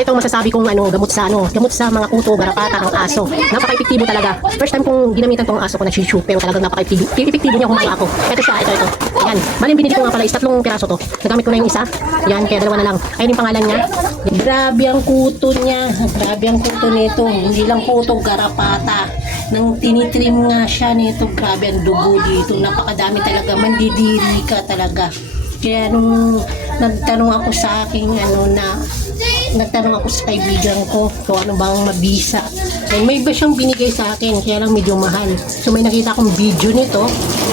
Ito masasabi kong gamot sa mga kuto, garapata ng aso. Napaka-epektibo talaga. First time kong ginamitan tong aso ko na Shih Tzu, pero talagang napaka-epektibo niya humanga ako. Ito siya, ito. Ayan. Bali, binili ko nga pala is 3 piraso to. Nagamit ko na yung isa. Yan, kaya 2 na lang. Ayun yung pangalan niya. Grabe ang kuto niya. Grabe ang kuto nito. Hindi lang kuto, garapata. Nang tinitrim nga siya nito, grabe ang dugo dito. Napakadami talaga. Mandidiri ka talaga. Kaya nung nagtanong ako sa aking nagtanong ako sa kaibigan ko kung ano bang mabisa. And may iba siyang binigay sa akin, kaya lang medyo mahal. So may nakita akong video nito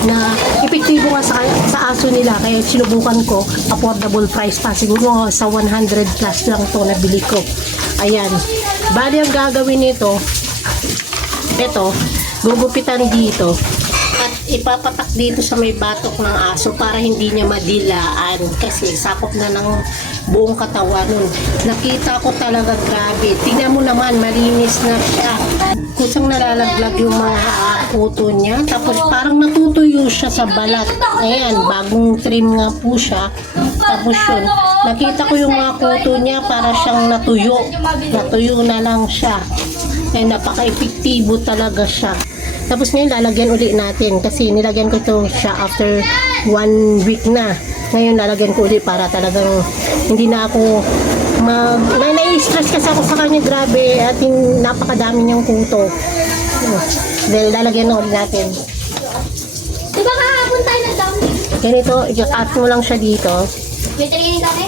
na epektibo nga sa aso nila, kaya sinubukan ko, affordable price pa. Siguro sa 100 plus lang to nabili ko. Ayan. Bali ang gagawin nito, ito, gugupitan dito at ipapatak dito sa may batok ng aso para hindi niya madilaan kasi sakop na ng buong katawan nun. Nakita ko talaga grabe. Tingnan mo naman, malinis na siya. Kusang nalalaglag yung mga kuto niya. Tapos parang natutuyo siya sa balat. Ayan, bagong trim nga po siya. Tapos yun, nakita ko yung mga kuto niya para siyang natuyo. Natuyo na lang siya. Ay, napaka-epektibo talaga siya. Tapos ngayon lalagyan ulit natin kasi nilagyan ko ito siya after 1 week na. Ngayon lalagyan ko ulit para talagang hindi na ako nai-stress kasi ako sa kanya, grabe, at napakadami niyang kuto. Dahil lalagyan na ulit natin. Diba kahapon tayo nag-down? Ganito, i-cut mo lang siya dito. May training dati?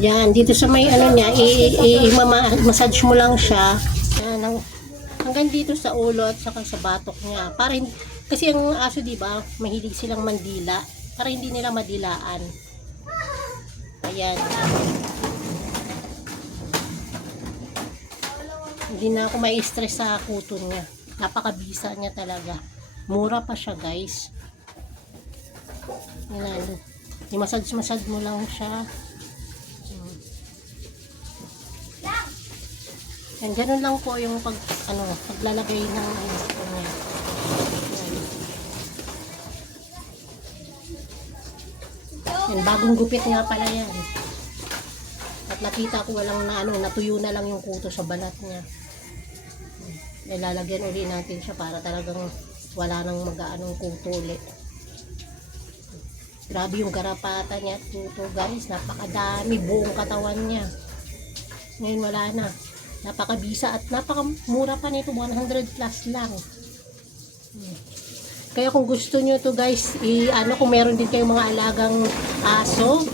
Yan, dito sa may niya, i-massage mo lang siya. Yan, hanggang dito sa ulo at saka sa batok niya. Para kasi ang aso, di ba, mahilig silang mandila para hindi nila madilaan. Ayan. Hindi na ako mai-stress sa kuto niya. Napakabisa niya talaga. Mura pa siya, guys. Yan. I-massage mo lang siya. Yan, ganun lang po yung paglalagay ng niya. Yan, bagong gupit nga pala yan. At nakita ko walang natuyo na lang yung kuto sa balat niya. Lalagyan ulit natin siya para talagang wala nang mag-aanong kuto ulit. Grabe yung garapata niya at kuto, guys. Napakadami, buong katawan niya. Ngayon wala na. Napakabisa at napakamura pa nito, 100 plus lang. Kaya kung gusto nyo to, guys, kung meron din kayong mga alagang aso,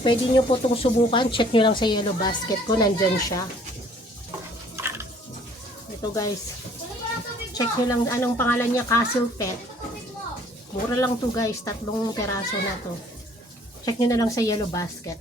pwede nyo po itong subukan. Check nyo lang sa yellow basket ko, nandyan siya. Ito, guys, check nyo lang anong pangalan niya, Castle Pet. Mura lang to, guys, 3 peraso na to. Check nyo na lang sa yellow basket.